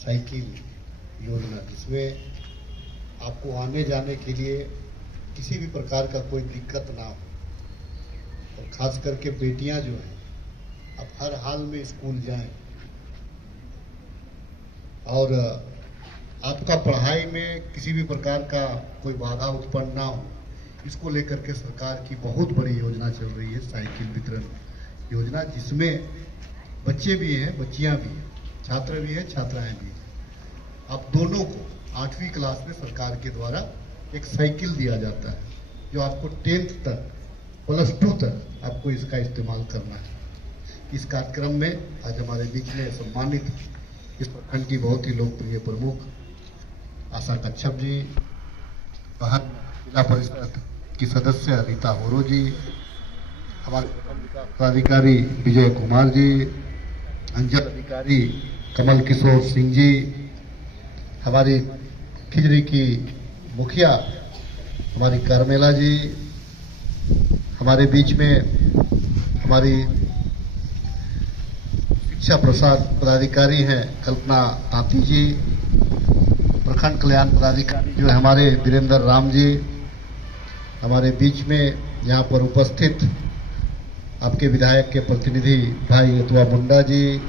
Cycle योजना, जिसमें आपको आने जाने के लिए किसी भी प्रकार का कोई दिक्कत ना हो, और खास करके बेटियां जो हैं अब हर हाल में स्कूल जाएं और आपका पढ़ाई में किसी भी प्रकार का कोई बाधा उत्पन्न ना हो, इसको लेकर के सरकार की बहुत बड़ी योजना चल रही है, साइकिल वितरण योजना, जिसमें बच्चे भी हैं, बच्चियां भी हैं, छात्र भी हैं, छात्राएं भी हैं। अब दोनों को 8वीं क्लास में सरकार के द्वारा एक साइकिल दिया जाता है, जो आपको 10th तक, +2 तक आपको इसका इस्तेमाल करना है। इस कार्यक्रम में आज हमारे बीच में सम्मानित इस प्रखंड की बहुत ही लोकप्रिय प्रमुख आशा कच्छप जी, जिला परिषद की सदस्य रीता होरो जी, हमारे पदाधिकारी विजय कुमार जी, अंचल अधिकारी कमल किशोर सिंह जी, हमारी खिजरी की मुखिया हमारी करमेला जी, हमारे बीच में हमारी शिक्षा प्रसाद पदाधिकारी हैं कल्पना तांती जी, प्रखंड कल्याण पदाधिकारी जो है हमारे वीरेंद्र राम जी, हमारे बीच में यहाँ पर उपस्थित आपके विधायक के प्रतिनिधि भाई यतुआ मुंडा जी,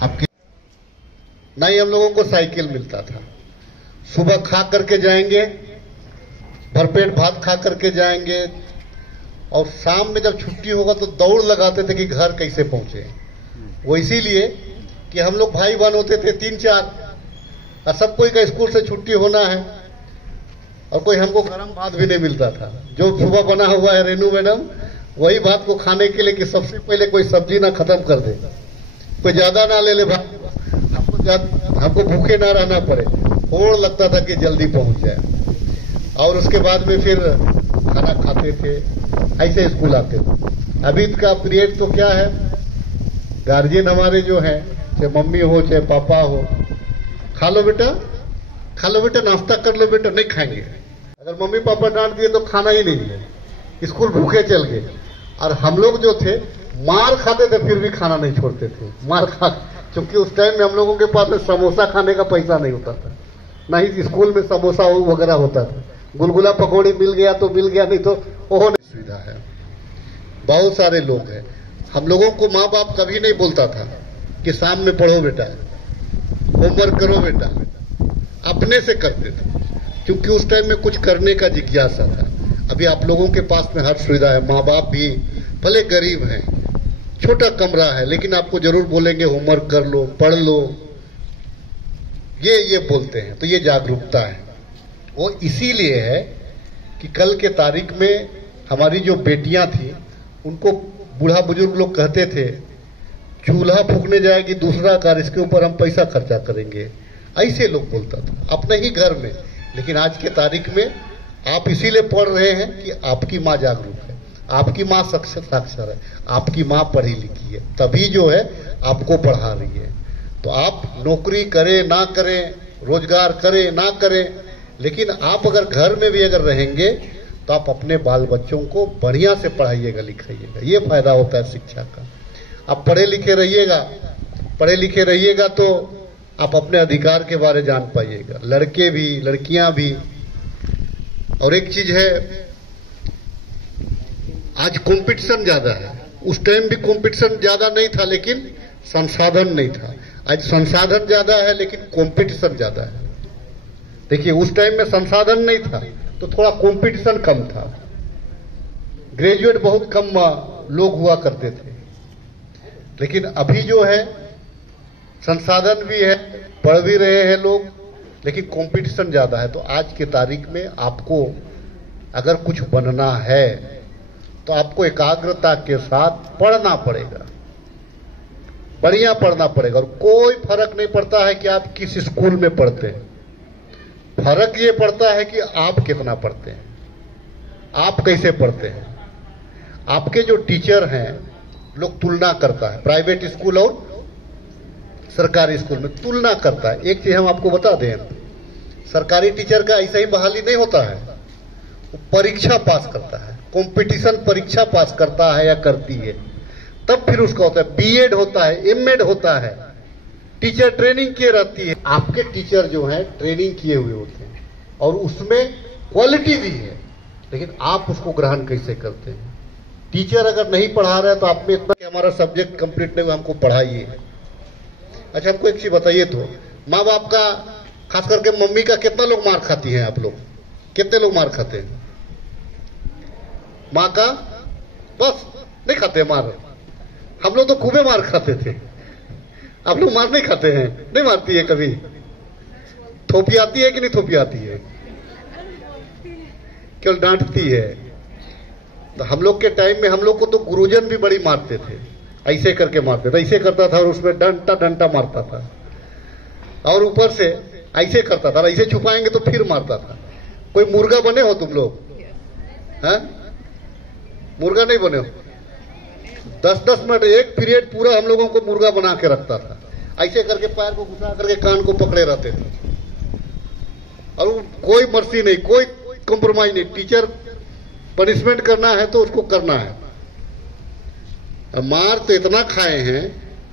आपके नहीं, हम लोगों को साइकिल मिलता था। सुबह खा करके जाएंगे, भरपेट भात खा करके जाएंगे, और शाम में जब छुट्टी होगा तो दौड़ लगाते थे कि घर कैसे पहुंचे। वो इसीलिए कि हम लोग भाई बहन होते थे 3-4, और सब कोई का स्कूल से छुट्टी होना है, और कोई हमको गरम भात भी नहीं मिलता था। जो सुबह बना हुआ है रेनू मैडम, वही भात को खाने के लिए कि सबसे पहले कोई सब्जी ना खत्म कर दे, कोई ज्यादा ना ले ले भात, हमको भूखे ना रहना पड़े, होड़ लगता था कि जल्दी पहुंच जाए, और उसके बाद में फिर खाना खाते थे, ऐसे स्कूल आते थे। अभी का पीरियड तो क्या है, गार्जियन हमारे जो हैं, चाहे मम्मी हो चाहे पापा हो, खा लो बेटा, खा लो बेटा, नाश्ता कर लो बेटा, नहीं खाएंगे। अगर मम्मी पापा डांट दिए तो खाना ही नहीं है, स्कूल भूखे चल गए। और हम लोग जो थे मार खाते थे फिर भी खाना नहीं छोड़ते थे, मार खा, क्योंकि उस टाइम में हम लोगों के पास में समोसा खाने का पैसा नहीं होता था, ना ही स्कूल में समोसा वगैरह होता था। गुलगुला पकौड़ी मिल गया तो मिल गया, नहीं तो वो नहीं सुविधा है। बहुत सारे लोग हैं, हम लोगों को माँ बाप कभी नहीं बोलता था कि शाम में पढ़ो बेटा, होमवर्क करो बेटा, अपने से करते थे, क्योंकि उस टाइम में कुछ करने का जिज्ञासा था। अभी आप लोगों के पास में हर सुविधा है, माँ बाप भी भले गरीब हैं, छोटा कमरा है, लेकिन आपको जरूर बोलेंगे होमवर्क कर लो, पढ़ लो, ये बोलते हैं। तो ये जागरूकता है, वो इसीलिए है कि कल के तारीख में हमारी जो बेटियां थी, उनको बूढ़ा बुजुर्ग लोग कहते थे चूल्हा फूकने जाएगी दूसरा कार, इसके ऊपर हम पैसा खर्चा करेंगे, ऐसे लोग बोलता था अपने ही घर में। लेकिन आज के तारीख में आप इसीलिए पढ़ रहे हैं कि आपकी माँ जागरूक है, आपकी माँ साक्षर है, आपकी माँ पढ़ी लिखी है, तभी जो है आपको पढ़ा रही है। तो आप नौकरी करें ना करें, रोजगार करें ना करें, लेकिन आप अगर घर में भी अगर रहेंगे तो आप अपने बाल बच्चों को बढ़िया से पढ़ाइएगा लिखाइएगा, ये फायदा होता है शिक्षा का। आप पढ़े लिखे रहिएगा तो आप अपने अधिकार के बारे जान पाइएगा, लड़के भी लड़कियां भी। और एक चीज है, आज कंपटीशन ज्यादा है, उस टाइम भी कंपटीशन ज्यादा नहीं था लेकिन संसाधन नहीं था। आज संसाधन ज्यादा है लेकिन कंपटीशन ज्यादा है। देखिए उस टाइम में संसाधन नहीं था तो थोड़ा कंपटीशन कम था, ग्रेजुएट बहुत कम लोग हुआ करते थे। लेकिन अभी जो है संसाधन भी है, पढ़ भी रहे हैं लोग, लेकिन कंपटीशन ज्यादा है। तो आज के तारीख में आपको अगर कुछ बनना है तो आपको एकाग्रता के साथ पढ़ना पड़ेगा, बढ़िया पढ़ना पड़ेगा। और कोई फर्क नहीं पड़ता है कि आप किस स्कूल में पढ़ते हैं, फर्क ये पड़ता है कि आप कितना पढ़ते हैं, आप कैसे पढ़ते हैं। आपके जो टीचर हैं, लोग तुलना करता है, प्राइवेट स्कूल और सरकारी स्कूल में तुलना करता है। एक चीज हम आपको बता दें, सरकारी टीचर का ऐसा ही बहाली नहीं होता है, वो परीक्षा पास करता है। कंपटीशन परीक्षा पास करता है या करती है, तब फिर उसका होता है बीएड होता है, एमएड होता है, टीचर ट्रेनिंग किए रहती है। आपके टीचर जो है ट्रेनिंग किए हुए होते हैं और उसमें क्वालिटी भी है, लेकिन आप उसको ग्रहण कैसे करते हैं? टीचर अगर नहीं पढ़ा रहा है तो आप में इतना कि हमारा सब्जेक्ट कंप्लीट नहीं हुआ, हमको पढ़ाइए। अच्छा, हमको एक चीज बताइए तो, माँ बाप का, खास करके मम्मी का कितना लोग मार खाती हैं? आप लोग कितने लोग मार खाते हैं? माँ का बस नहीं खाते मार। हम लोग तो खूबे मार खाते थे। आप लोग मार नहीं खाते हैं? नहीं मारती है कभी? थोपी आती है कि नहीं थोपी आती है? केवल डांटती है। तो हम लोग के टाइम में हम लोग को तो गुरुजन भी बड़ी मारते थे, ऐसे करके मारते थे, ऐसे करता था और उसमें डंटा डंटा मारता था और ऊपर से ऐसे करता था, ऐसे छुपाएंगे तो फिर मारता था। कोई मुर्गा बने हो तुम लोग? हैं? मुर्गा नहीं बने हो? 10-10 मिनट एक पीरियड पूरा हम लोगों को मुर्गा बना के रखता था, ऐसे करके पैर को घुसा करके कान को पकड़े रहते थे और कोई मर्सी नहीं, कोई कॉम्प्रोमाइज नहीं। टीचर पनिशमेंट करना है तो उसको करना है। अब मार तो इतना खाए हैं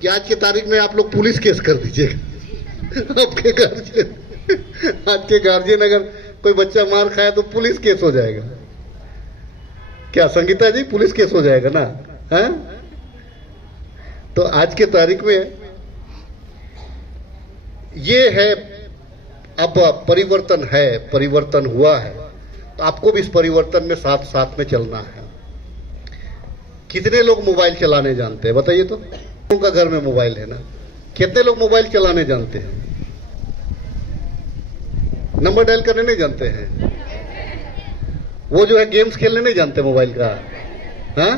कि आज की तारीख में आप लोग पुलिस केस कर दीजिएगा। आपके गार्जियन, आज के गार्जियन अगर कोई बच्चा मार खाए तो पुलिस केस हो जाएगा। क्या संगीता जी, पुलिस केस हो जाएगा ना? है? तो आज के तारीख में ये है, अब परिवर्तन है, परिवर्तन हुआ है, तो आपको भी इस परिवर्तन में साथ साथ में चलना है। कितने लोग मोबाइल चलाने जानते हैं बताइए तो? उनका घर में मोबाइल है ना? कितने लोग मोबाइल चलाने जानते हैं? नंबर डायल करने नहीं जानते हैं? वो जो है गेम्स खेलने नहीं जानते मोबाइल का? हाँ,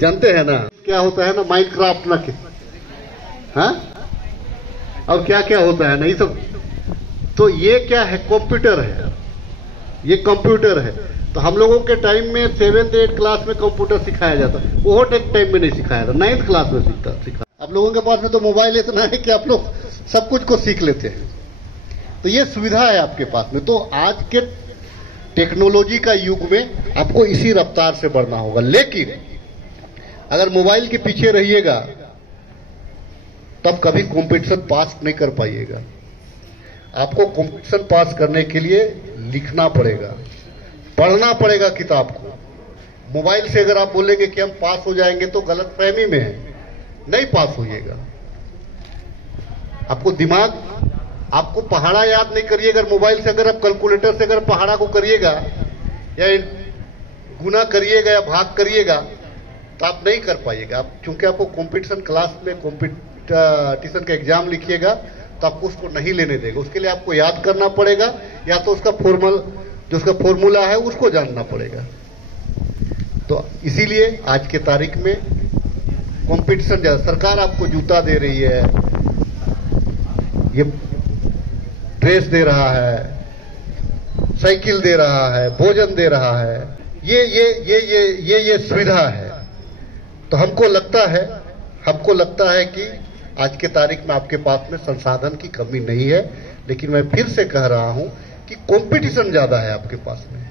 जानते हैं ना? क्या होता है ना, माइनक्राफ्ट ना, हाँ, और क्या क्या होता है ना, ये सब। तो ये क्या है? कंप्यूटर है, ये कंप्यूटर है। तो हम लोगों के टाइम में 7th-8th क्लास में कंप्यूटर सिखाया जाता, वो टाइम में नहीं सिखाया था, 9th क्लास में सिखा। आप लोगों के पास में तो मोबाइल इतना है कि आप लोग सब कुछ को सीख लेते हैं। तो ये सुविधा है आपके पास में। तो आज के टेक्नोलॉजी का युग में आपको इसी रफ्तार से बढ़ना होगा। लेकिन अगर मोबाइल के पीछे रहिएगा तब कभी कंपटीशन पास नहीं कर पाइएगा। आपको कंपटीशन पास करने के लिए लिखना पड़ेगा, पढ़ना पड़ेगा किताब को। मोबाइल से अगर आप बोलेंगे कि हम पास हो जाएंगे तो गलत फहमी में है, नहीं पास होइएगा। आपको दिमाग, आपको पहाड़ा याद नहीं करिएगा मोबाइल से। अगर आप कैलकुलेटर से अगर पहाड़ा को करिएगा या गुना करिएगा या भाग करिएगा तो आप नहीं कर पाइएगा। आप चूंकि आपको कंपटीशन क्लास में कंपटीशन का एग्जाम लिखिएगा तो आपको उसको नहीं लेने देगा। उसके लिए आपको याद करना पड़ेगा या तो उसका जो उसका फॉर्मूला है उसको जानना पड़ेगा। तो इसीलिए आज के तारीख में कंपटीशन ज्यादा। सरकार आपको जूता दे रही है, ये ड्रेस दे रहा है, साइकिल दे रहा है, भोजन दे रहा है, ये सुविधा है। तो हमको लगता है कि आज के तारीख में आपके पास में संसाधन की कमी नहीं है। लेकिन मैं फिर से कह रहा हूं कि कंपटीशन ज्यादा है आपके पास में।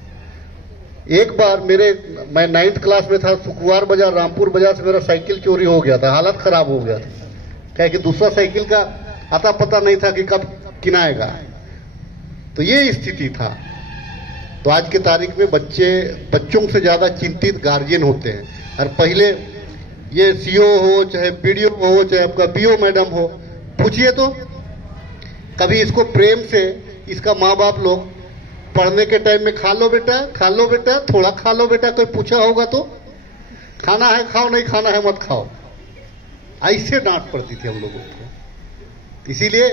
एक बार मैं 9th क्लास में था, सुकुवार बाजार, रामपुर बाजार से मेरा साइकिल चोरी हो गया था, हालत खराब हो गया था। क्या कि दूसरा साइकिल का आता पता नहीं था कि कब किनाएगा। तो ये स्थिति था। तो आज के तारीख में बच्चों से ज्यादा चिंतित गार्जियन होते हैं। और पहले ये सीओ हो, चाहे बीडीओ हो, चाहे आपका बीओ मैडम हो, पूछिए तो कभी इसको प्रेम से इसका माँ बाप लोग पढ़ने के टाइम में खा लो बेटा, थोड़ा खा लो बेटा, कोई पूछा होगा तो? खाना है खाओ, नहीं खाना है मत खाओ, ऐसे डांट पड़ती थी हम लोगों को। इसीलिए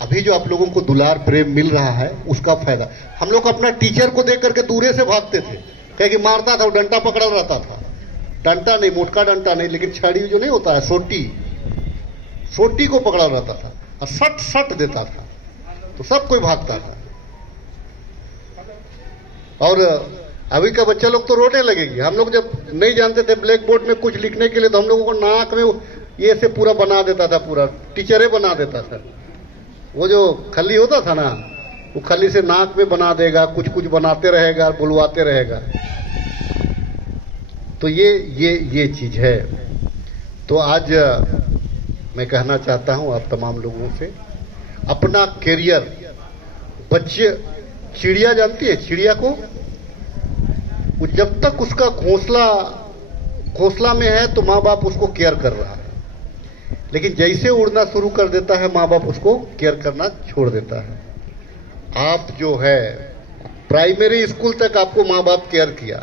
अभी जो आप लोगों को दुलार प्रेम मिल रहा है उसका फायदा। हम लोग अपना टीचर को देख करके दूरे से भागते थे, क्या कि मारता था, डंडा पकड़ा रहता था। डंडा नहीं, मोटका डंडा नहीं, लेकिन छड़ी जो नहीं होता है, सोटी को पकड़ा रहता था और सट देता था, तो सब कोई भागता था। और अभी का बच्चा लोग तो रोने लगेगी। हम लोग जब नहीं जानते थे ब्लैक बोर्ड में कुछ लिखने के लिए, तो हम लोगों को नाक में ये से पूरा बना देता था, पूरा टीचरे बना देता था। वो जो खली होता था ना, वो खली से नाक में बना देगा, कुछ बनाते रहेगा, बुलवाते रहेगा। तो ये चीज है। तो आज मैं कहना चाहता हूं आप तमाम लोगों से, अपना कैरियर, बच्चे, चिड़िया जानती है चिड़िया को, वो जब तक उसका घोंसला में है तो माँ बाप उसको केयर कर रहा है, लेकिन जैसे उड़ना शुरू कर देता है माँ बाप उसको केयर करना छोड़ देता है। आप जो है प्राइमरी स्कूल तक आपको माँ बाप केयर किया,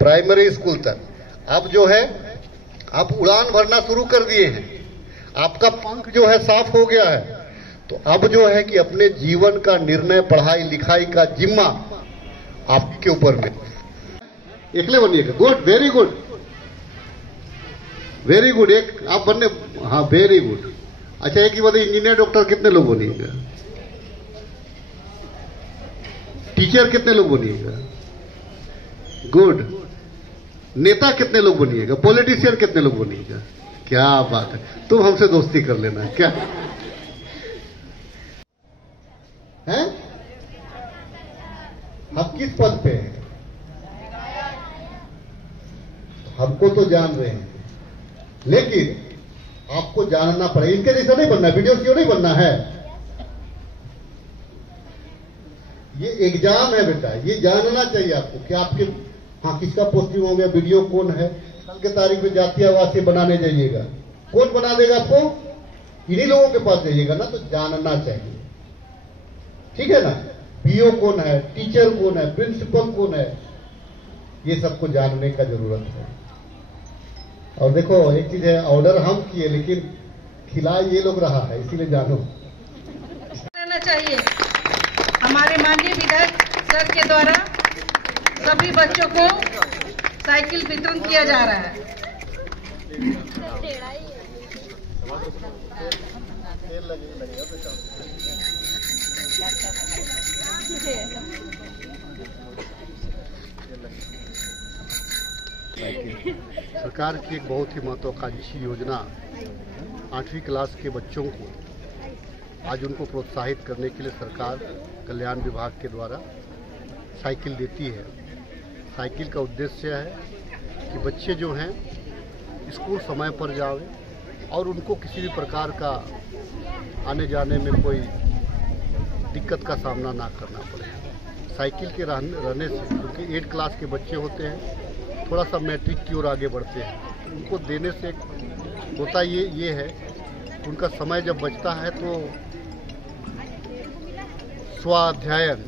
प्राइमरी स्कूल तक, अब जो है आप उड़ान भरना शुरू कर दिए हैं, आपका पंख जो है साफ हो गया है, तो अब जो है कि अपने जीवन का निर्णय, पढ़ाई लिखाई का जिम्मा आपके ऊपर में। एकले बनिएगा, good, very good, very good. एक आप बनने, हाँ वेरी गुड। अच्छा एक ही बात, इंजीनियर डॉक्टर कितने लोग बनिएगा? टीचर कितने लोग बनिएगा? गुड। नेता कितने लोग बनिएगा? पॉलिटिशियन कितने लोग बनिएगा? क्या बात है, तुम हमसे दोस्ती कर लेना। क्या है? हम किस पद पे हैं? हमको तो जान रहे हैं, लेकिन आपको जानना पड़ेगा। इनके जैसा नहीं बनना, वीडियो क्यों नहीं बनना है? ये एग्जाम है बेटा, ये जानना चाहिए आपको कि आपके, हाँ किसका पोस्टिंग हो गया, वीडियो कौन है, कल के तारीख में जातीय आवासीय बनाने जाइएगा, कौन बना देगा आपको? इन्हीं लोगों के पास जाइएगा ना, तो जानना चाहिए, ठीक है ना? बीओ कौन है, टीचर कौन है, प्रिंसिपल कौन है, ये सबको जानने का जरूरत है। और देखो एक चीज है, ऑर्डर हम किए लेकिन खिला ये लोग रहा है, इसीलिए जानो रहना चाहिए। हमारे माननीय विधायक सर के द्वारा सभी बच्चों को साइकिल वितरण किया जा रहा है। सरकार की एक बहुत ही महत्वाकांक्षी योजना 8वीं क्लास के बच्चों को आज उनको प्रोत्साहित करने के लिए सरकार कल्याण विभाग के द्वारा साइकिल देती है। साइकिल का उद्देश्य है कि बच्चे जो हैं स्कूल समय पर जावे और उनको किसी भी प्रकार का आने जाने में कोई दिक्कत का सामना ना करना पड़े। साइकिल के रहने से, क्योंकि 8 क्लास के बच्चे होते हैं, थोड़ा सा मैट्रिक की ओर आगे बढ़ते हैं, उनको देने से होता ये है, उनका समय जब बचता है तो स्वाध्यायन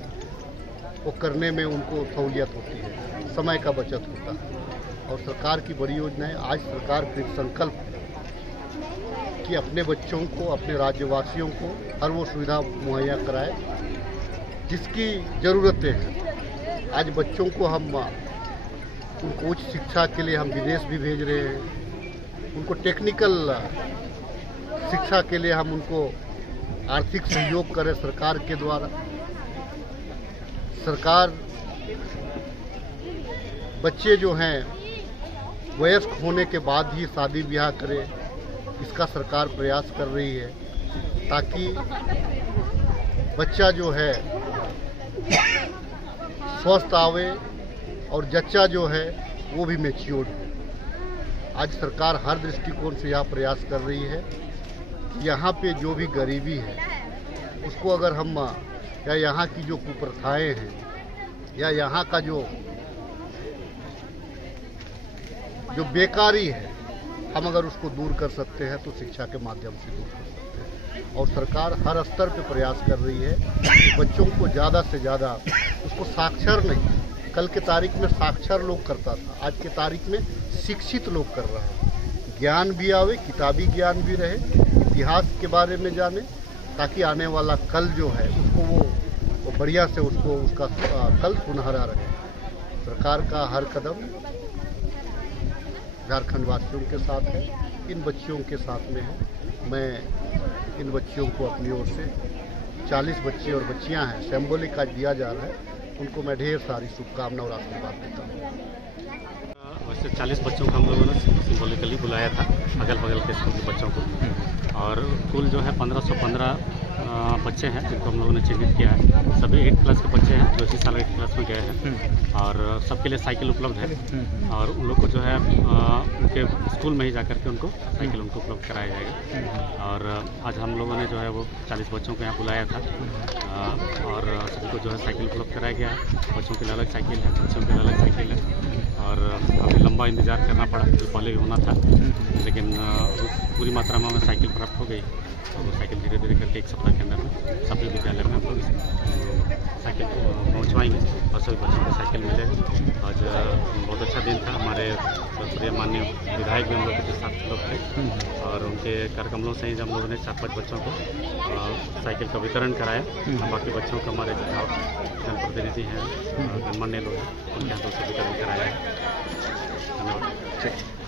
वो करने में उनको सहूलियत होती है, समय का बचत होता है। और सरकार की बड़ी योजना है। आज सरकार कृत संकल्प है कि अपने बच्चों को, अपने राज्यवासियों को हर वो सुविधा मुहैया कराए जिसकी ज़रूरतें हैं। आज बच्चों को हम उनको उच्च शिक्षा के लिए हम विदेश भी भेज रहे हैं, उनको टेक्निकल शिक्षा के लिए हम उनको आर्थिक सहयोग करें सरकार के द्वारा। सरकार बच्चे जो हैं वयस्क होने के बाद ही शादी ब्याह करे, इसका सरकार प्रयास कर रही है ताकि बच्चा जो है स्वस्थ आवे और जच्चा जो है वो भी मैच्योर्ड हो। आज सरकार हर दृष्टिकोण से यह प्रयास कर रही है कि यहाँ पे जो भी गरीबी है उसको अगर हम, या यहाँ की जो कुप्रथाएं हैं, या यहाँ का जो बेकारी है, हम अगर उसको दूर कर सकते हैं तो शिक्षा के माध्यम से दूर कर सकते हैं। और सरकार हर स्तर पे प्रयास कर रही है कि बच्चों को ज़्यादा से ज़्यादा, उसको साक्षर नहीं, कल के तारीख में साक्षर लोग करता था, आज के तारीख में शिक्षित लोग कर रहा है। ज्ञान भी आवे, किताबी ज्ञान भी रहे, इतिहास के बारे में जाने, ताकि आने वाला कल जो है उसको वो बढ़िया से उसका कल सुनहरा रहे। सरकार का हर कदम झारखंड वासियों के साथ है, इन बच्चियों के साथ में है। मैं इन बच्चियों को अपनी ओर से 40 बच्चे और बच्चियां हैं, सिंबॉलिक आज दिया जा रहा है, उनको मैं ढेर सारी शुभकामना और आशीर्वाद देता हूँ। वैसे 40 बच्चों को हम लोगों ने सिंबॉलिकली बुलाया था, अगल बगल के स्कूल के बच्चों को, और कुल जो है 1515 बच्चे हैं जिनको हम लोगों ने चिन्हित किया है। सभी 8 क्लास के बच्चे हैं जो इसी साल 8 क्लास में गए हैं और सबके लिए साइकिल उपलब्ध है और उन लोग को जो है उनके स्कूल में ही जाकर के उनको साइकिल उनको उपलब्ध कराया जाएगा। और आज हम लोगों ने जो है वो 40 बच्चों को यहाँ बुलाया था और सभी को जो है साइकिल उपलब्ध कराया गया है। बच्चों के लिए अलग साइकिल है, बच्चों के लिए अलग साइकिल है और काफ़ी लंबा इंतज़ार करना पड़ा जो पहले भी होना था, लेकिन पूरी मात्रा में हमें साइकिल प्राप्त हो गई और वो साइकिल धीरे धीरे करके 1 सप्ताह के अंदर सभी विद्यालय में हम लोग साइकिल पहुँचवाएंगे और सभी बच्चों को साइकिल मिले। आज बहुत अच्छा दिन था। हमारे प्रिय माननीय विधायक भी हम लोग के साथ लोग थे और उनके कार्यक्रमों से ही हम लोगों ने 4-5 बच्चों को साइकिल का वितरण कराया। बाकी बच्चों को हमारे जनप्रतिनिधि हैं, गणमान्य लोग हैं, उनके हाथों से वितरण कराया है। धन्यवाद।